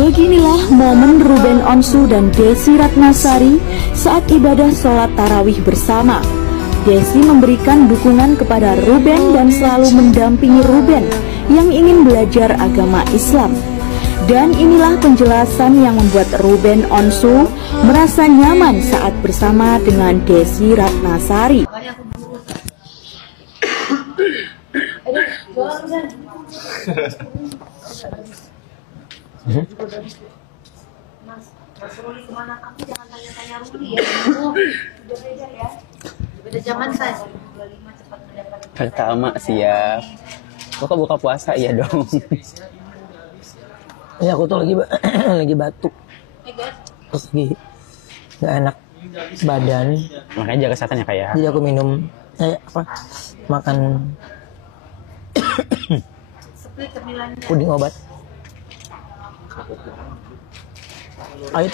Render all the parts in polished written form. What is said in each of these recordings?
Beginilah momen Ruben Onsu dan Desi Ratnasari saat ibadah sholat tarawih bersama. Desi memberikan dukungan kepada Ruben dan selalu mendampingi Ruben yang ingin belajar agama Islam. Dan inilah penjelasan yang membuat Ruben Onsu merasa nyaman saat bersama dengan Desi Ratnasari. Mas Ruli kemana kamu jangan tanya-tanya Ruli ya. Udah beda ya. Beda zaman saya. 25 cepat mendapat. Pertama siap. Buka puasa ya dong. Ya aku tuh lagi batuk. Terus lagi nggak enak badan. Makanya jaga kesehatan ya kayak. Jadi aku minum makan puding obat. Air.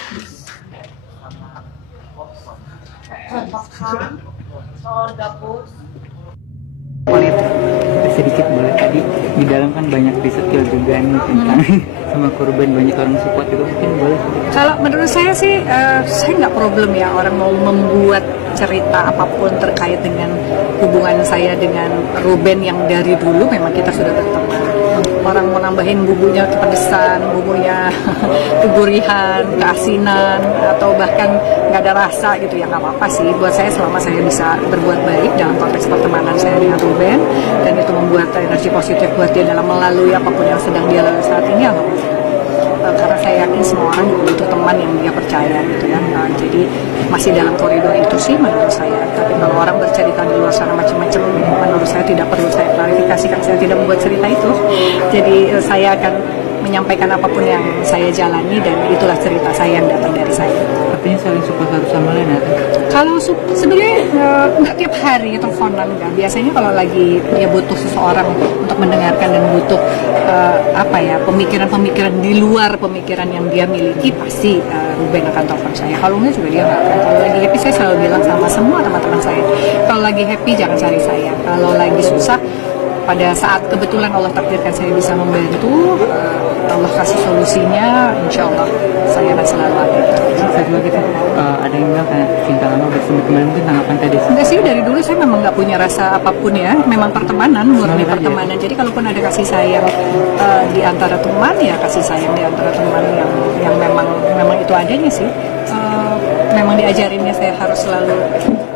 Sedikit boleh, tadi di dalam kan banyak disetil juga nih tentang sama korban, banyak orang support itu, mungkin boleh. Kalau menurut saya sih saya nggak problem ya orang mau membuat cerita apapun terkait dengan hubungan saya dengan Ruben yang dari dulu memang kita sudah berteman. Orang mau nambahin bumbunya kepedesan, bumbunya kegurihan, keasinan, atau bahkan nggak ada rasa gitu ya nggak apa-apa sih. Buat saya selama saya bisa berbuat baik dalam konteks pertemanan saya dengan Ruben dan itu membuat energi positif buat dia dalam melalui apapun yang sedang dia lalui saat ini, alhamdulillah. Karena saya yakin semua orang juga butuh teman yang dia percaya gitu ya. Jadi masih dalam koridor itu sih menurut saya. Tapi kalau orang bercerita di luar sana macam-macam, menurut saya tidak perlu saya klarifikasi karena saya tidak membuat cerita itu. Jadi saya akan menyampaikan apapun yang saya jalani dan itulah cerita saya yang datang dari saya. Artinya saling support satu sama lain ya? Kalau sebenarnya nggak tiap hari teleponan enggak. Biasanya kalau lagi dia butuh seseorang untuk mendengarkan dan butuh pemikiran-pemikiran di luar pemikiran yang dia miliki, pasti Ruben akan telepon saya. Kalau enggak juga dia nggak akan. Kalau lagi happy saya selalu bilang sama semua teman-teman saya, kalau lagi happy jangan cari saya. Kalau lagi susah, pada saat kebetulan Allah takdirkan saya bisa membantu, Allah kasih solusinya, insya Allah saya akan selalu ada. Saya juga gitu, ada yang bilang kayak cinta lama bersama kemarin, mungkin tanggapan tadi? Enggak sih, dari dulu saya memang nggak punya rasa apapun ya, memang pertemanan, murni pertemanan. Jadi kalaupun ada kasih sayang di antara teman, ya kasih sayang di antara teman yang memang itu adanya sih. Memang diajarinnya saya harus selalu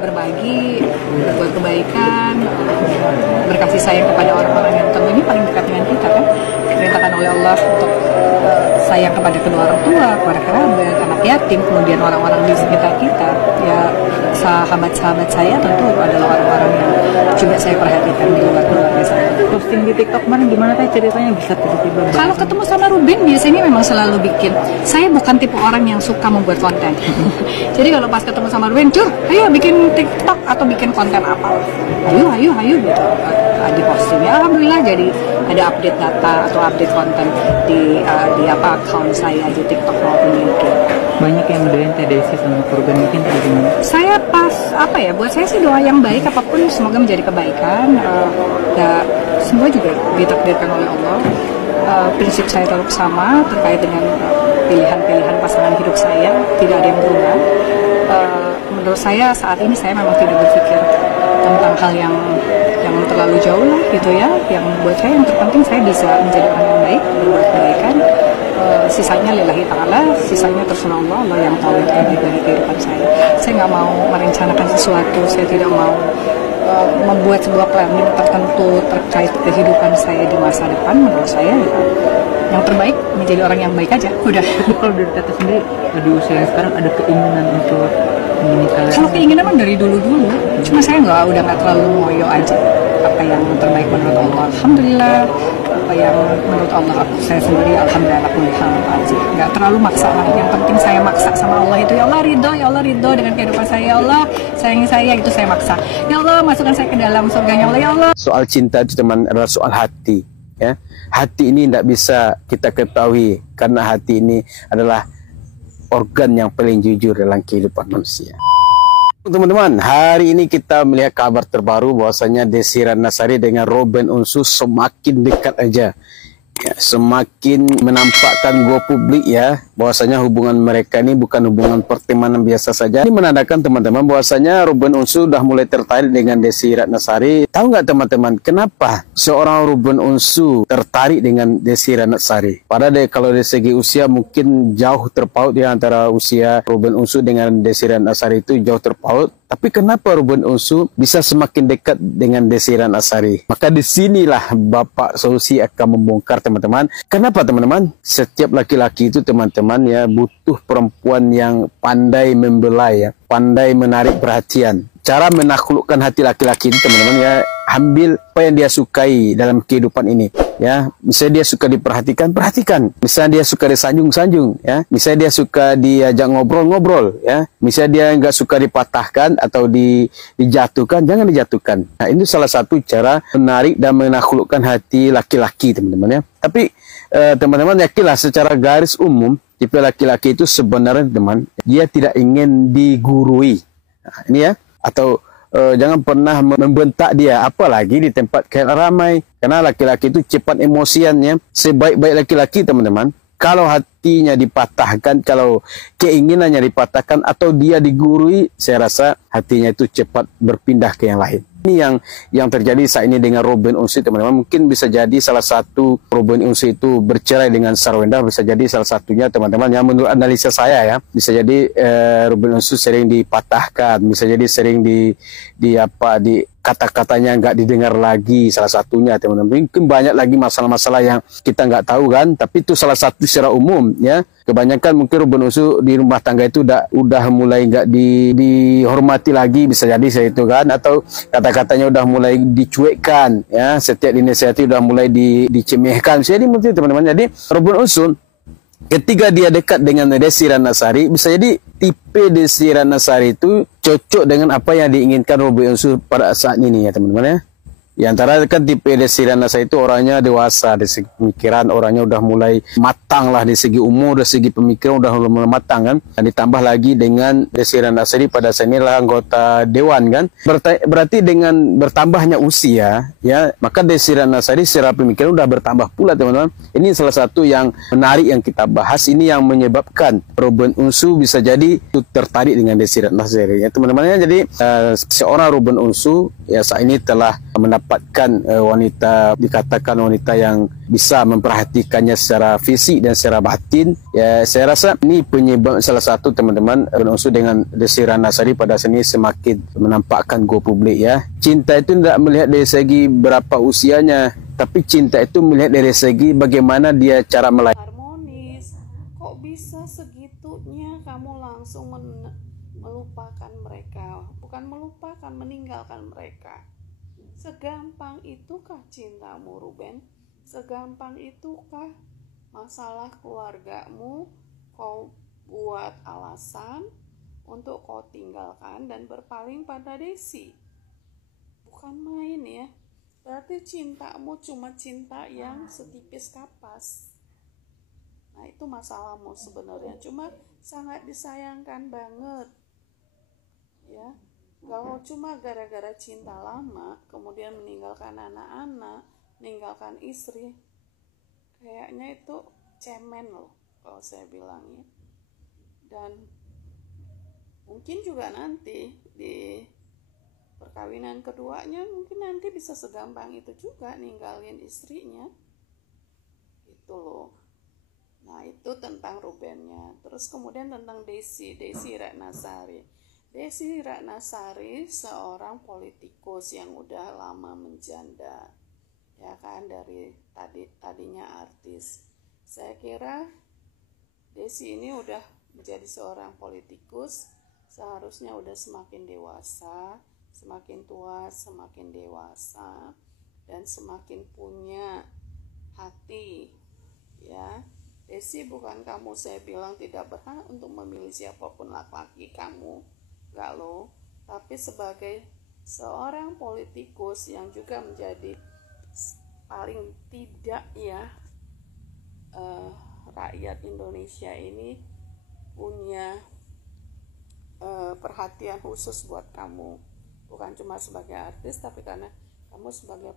berbagi, berbuat kebaikan, berkasih sayang kepada orang-orang yang tentunya paling dekat dengan kita kan. Diperintahkan oleh Allah untuk sayang kepada kedua orang tua, kepada kerabat, anak yatim, kemudian orang-orang di sekitar kita. Ya sahabat-sahabat saya tentu adalah orang-orang yang juga saya perhatikan di luar keluarga saya. Posting di TikTok kemarin gimana teh ceritanya bisa tiba-tiba? Kalau ketemu sama Ruben biasanya memang selalu bikin. Saya bukan tipe orang yang suka membuat konten. Jadi kalau pas ketemu sama Ruben, Cur, ayo bikin TikTok atau bikin konten apa? Ayo gitu. Di postingnya, alhamdulillah jadi ada update data atau update konten di account saya di TikTok maupun di YouTube. Banyak yang ngedoain Teh Desi sama korban, mungkin gimana? Saya buat saya sih doa yang baik apapun semoga menjadi kebaikan. Semua juga ditakdirkan oleh Allah. Prinsip saya tetap sama terkait dengan pilihan-pilihan pasangan hidup saya, tidak ada yang berubah. Menurut saya saat ini saya memang tidak berpikir tentang hal yang terlalu jauh lah gitu ya. Yang buat saya yang terpenting saya bisa menjadi orang yang baik, berbuat kebaikan. Sisanya lillahi ta'ala, sisanya terserah Allah, Allah yang tahu yang terbaik bagi kehidupan saya. Saya nggak mau merencanakan sesuatu, saya tidak mau membuat sebuah planning tertentu terkait kehidupan saya di masa depan. Menurut saya ya, yang terbaik menjadi orang yang baik aja, udah. Kalau dari Tete sendiri di usia yang sekarang ada keinginan untuk menikah? Kalau keinginan memang dari dulu, cuma saya udah nggak terlalu ngoyo aja. Apa yang terbaik menurut Allah, alhamdulillah. Apa yang menurut Allah saya sendiri, alhamdulillah aja. Nggak terlalu maksa lah. Yang penting saya maksa sama Allah itu, ya Allah ridho dengan kehidupan saya, ya Allah sayangi saya, itu saya maksa. Ya Allah masukkan saya ke dalam surganya Allah, ya Allah. Soal cinta itu teman adalah soal hati. Ya, hati ini tidak bisa kita ketahui karena hati ini adalah organ yang paling jujur dalam kehidupan manusia. Teman-teman, hari ini kita melihat kabar terbaru bahwasanya Desi Ratnasari dengan Ruben Onsu semakin dekat aja. ya, semakin menampakkan go publik ya bahwasanya hubungan mereka ini bukan hubungan pertemanan biasa saja. Ini menandakan teman-teman bahwasanya Ruben Onsu sudah mulai tertarik dengan Desi Ratnasari. Tahu nggak teman-teman kenapa seorang Ruben Onsu tertarik dengan Desi Ratnasari? Padahal kalau dari segi usia mungkin jauh terpaut di antara usia Ruben Onsu dengan Desi Ratnasari itu jauh terpaut. Tapi kenapa Ruben Onsu bisa semakin dekat dengan Desi Ratnasari? Maka disinilah Bapak Solusi akan membongkar teman-teman. Kenapa teman-teman? Setiap laki-laki itu teman-teman ya butuh perempuan yang pandai membelai ya, pandai menarik perhatian. Cara menaklukkan hati laki-laki itu teman-teman ya, ambil apa yang dia sukai dalam kehidupan ini ya. Misalnya dia suka diperhatikan, perhatikan. Misalnya dia suka disanjung-sanjung ya. Misalnya dia suka diajak ngobrol-ngobrol ya. Misalnya dia nggak suka dipatahkan atau dijatuhkan, jangan dijatuhkan. Nah, ini salah satu cara menarik dan menaklukkan hati laki-laki teman-teman ya. Tapi teman-teman yakinlah secara garis umum tipe laki-laki itu sebenarnya teman, dia tidak ingin digurui. Nah, ini ya. Atau jangan pernah membentak dia, apalagi di tempat kayak ramai, karena laki-laki itu cepat emosiannya. Sebaik-baik laki-laki teman-teman, kalau hatinya dipatahkan, kalau keinginannya dipatahkan atau dia digurui, saya rasa hatinya itu cepat berpindah ke yang lain. Ini yang terjadi saat ini dengan Ruben Onsu teman-teman. Mungkin bisa jadi salah satu Ruben Onsu itu bercerai dengan Sarwenda, bisa jadi salah satunya teman-teman. Yang menurut analisa saya ya, bisa jadi Ruben Onsu sering dipatahkan, bisa jadi sering di kata-katanya nggak didengar lagi, salah satunya teman-teman. Mungkin banyak lagi masalah-masalah yang kita nggak tahu kan, tapi itu salah satu secara umum ya. Kebanyakan mungkin Ruben Onsu di rumah tangga itu udah mulai nggak dihormati lagi, bisa jadi saya itu kan, atau kata-katanya udah mulai dicuekkan ya, setiap dinasihati udah mulai dicemehkan. Jadi mungkin teman-teman, jadi Ruben Onsu ketika dia dekat dengan Desi Ratnasari, bisa jadi tipe Desi Ratnasari itu cocok dengan apa yang diinginkan Ruben Onsu pada saat ini ya teman-teman ya. Di antara kan tipe Desi Ratnasari itu orangnya dewasa dari segi pemikiran, orangnya udah mulai matang lah dari segi umur, dari segi pemikiran udah mulai matang kan. Dan ditambah lagi dengan Desi Ratnasari pada saat ini adalah anggota dewan kan. Berarti dengan bertambahnya usia ya, maka Desi Ratnasari secara pemikiran udah bertambah pula teman-teman. Ini salah satu yang menarik yang kita bahas, ini yang menyebabkan Ruben Onsu bisa jadi tertarik dengan Desi Ratnasari ya teman-teman ya. Jadi seorang Ruben Onsu ya saat ini telah mendapatkan wanita, dikatakan wanita yang bisa memperhatikannya secara fisik dan secara batin ya. Saya rasa ini penyebab salah satu teman-teman Ruben Onsu dengan Desi Ratnasari pada sini semakin menampakkan go publik ya. Cinta itu tidak melihat dari segi berapa usianya, tapi cinta itu melihat dari segi bagaimana dia cara melayani. Harmonis, kok bisa segitunya kamu langsung melupakan mereka, bukan melupakan, meninggalkan mereka. Segampang itukah cintamu, Ruben? Segampang itukah masalah keluargamu kau buat alasan untuk kau tinggalkan dan berpaling pada Desi? Bukan main ya. Berarti cintamu cuma cinta yang setipis kapas. Nah, itu masalahmu sebenarnya. Cuma sangat disayangkan banget. Ya. Kalau cuma gara-gara cinta lama, kemudian meninggalkan anak-anak, meninggalkan istri, kayaknya itu cemen loh, kalau saya bilang ya. Dan mungkin juga nanti di perkawinan keduanya, mungkin nanti bisa segampang itu juga ninggalin istrinya. Gitu loh. Nah, itu tentang Rubennya. Terus kemudian tentang Desi Ratnasari. Desi Ratnasari seorang politikus yang udah lama menjanda, ya kan, dari tadinya artis. Saya kira Desi ini udah menjadi seorang politikus, seharusnya udah semakin dewasa, semakin tua semakin dewasa, dan semakin punya hati, ya. Desi, bukan kamu saya bilang tidak berhak untuk memilih siapapun laki-laki kamu, enggak loh, tapi sebagai seorang politikus yang juga menjadi paling tidak ya rakyat Indonesia ini punya perhatian khusus buat kamu, bukan cuma sebagai artis, tapi karena kamu sebagai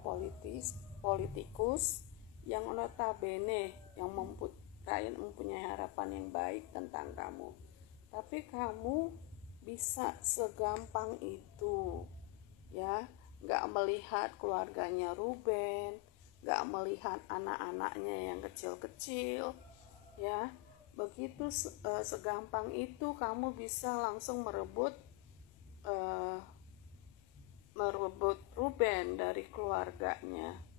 politikus yang notabene yang mempunyai harapan yang baik tentang kamu. Tapi kamu bisa segampang itu, ya, nggak melihat keluarganya Ruben, nggak melihat anak-anaknya yang kecil-kecil, ya. Begitu segampang itu kamu bisa langsung merebut Ruben dari keluarganya.